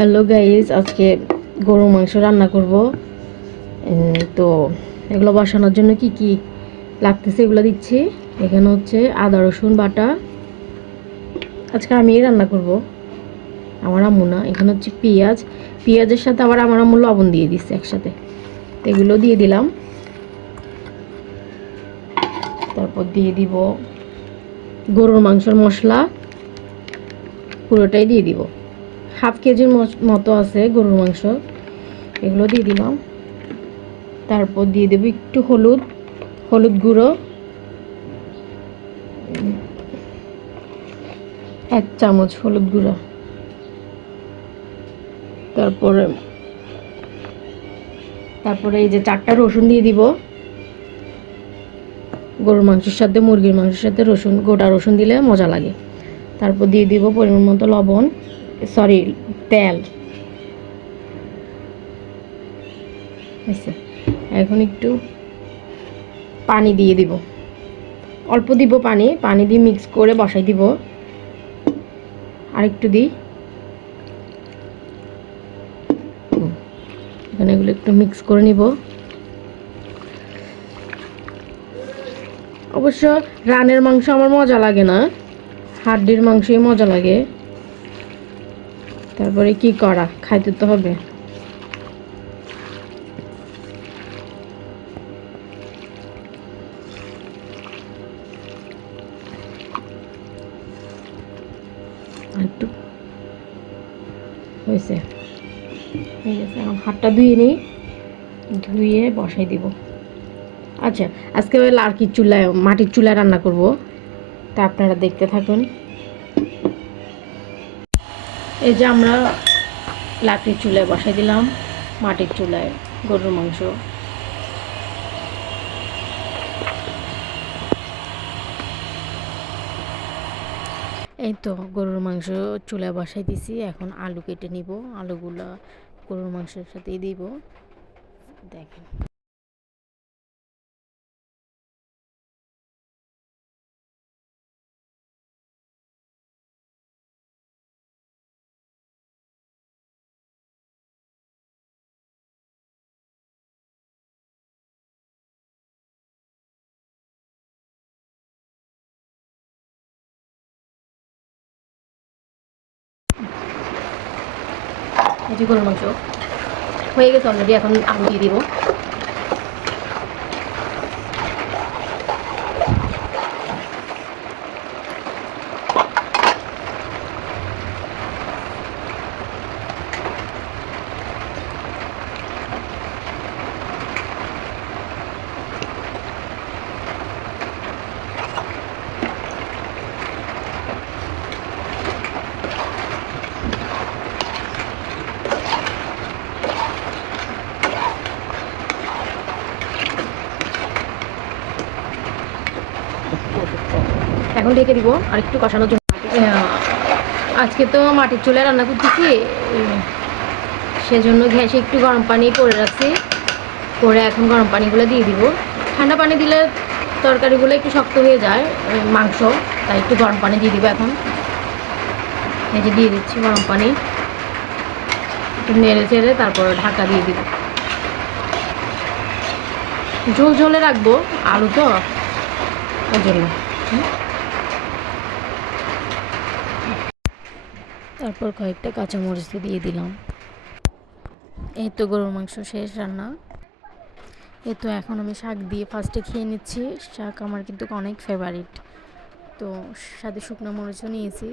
Hello guys, আজকে গরুর মাংস রান্না করব। তো এগুলো বসানোর জন্য কি কি লাগতেছে এগুলো দিচ্ছি। এখানে হচ্ছে আদা রসুন বাটা, আজকে আমি রান্না করব, আমার আম্মু না। এখানে হচ্ছে পেঁয়াজের সাথে আবার আমার আম্মু লবণ দিয়ে দিচ্ছে একসাথে, তো এগুলো দিয়ে দিলাম। তারপর দিয়ে দিব গরুর মাংসের মশলা, পুরোটাই দিয়ে দিব। হাফ কেজির মতো আছে গরুর মাংস, এগুলো দিয়ে দিলাম। তারপর দিয়ে দেবো একটু হলুদ গুঁড়ো 1 চামচ হলুদ গুঁড়ো। তারপরে এই যে 4টা রসুন দিয়ে দিব। গরুর মাংসের সাথে মুরগির মাংসের সাথে গোটা রসুন দিলে মজা লাগে। তারপর দিয়ে দিব পরিমাণ মতো লবণ, তেল। এখন একটু পানি দিয়ে দিব, অল্প দিব পানি দিয়ে মিক্স করে বসাই দিব। আর একটু দিই, এখানে এগুলো একটু মিক্স করে নিব। অবশ্য রানের মাংস আমার মজা লাগে না, হাড্ডির মাংসই মজা লাগে। তারপরে কি করা, খাইতে তো হবে। একটু হয়েছে, হয়ে গেছে। এখন হাতটা ধুয়ে বসাই দিব। আচ্ছা, আজকে ওই মাটির চুলায় রান্না করব, তা আপনারা দেখতে থাকুন। এই যে আমরা লাকড়ির চুলায় বসাই দিলাম, মাটির চুলায় গরুর মাংস। এই তো গরুর মাংস চুলায় বসাই দিছি। এখন আলু কেটে নিব, আলুগুলা গরুর মাংসের সাথেই দিব। দেখেন, এই যে গরুর মাংস হয়ে গেছে অলরেডি। এখন আলু দিয়ে দিব। এখন ঢেকে দিব আর একটু কষানোর জন্য। আজকে তো মাটির চুলায় রান্না করতেছি, সেজন্য গ্যাসে একটু গরম পানি করে রাখছি। এখন গরম পানিগুলো দিয়ে দিব। ঠান্ডা পানি দিলে তরকারিগুলো একটু শক্ত হয়ে যায়, মাংস, তাই একটু গরম পানি দিয়ে দিব। এখন এই যে দিয়ে দিচ্ছি গরম পানি, একটু নেড়ে চেড়ে তারপর ঢাকা দিয়ে দিব। ঝোলে রাখবো, আলু তো ওই জন্য। তারপর কয়েকটা কাঁচামরিচ দিয়ে দিলাম। এই তো গরুর মাংস শেষ রান্না। এই তো এখন আমি শাক দিয়ে ফার্স্টে খেয়ে নিচ্ছি। শাক আমার কিন্তু অনেক ফেভারিট, তো সাথে শুকনো মরিচও নিয়েছি।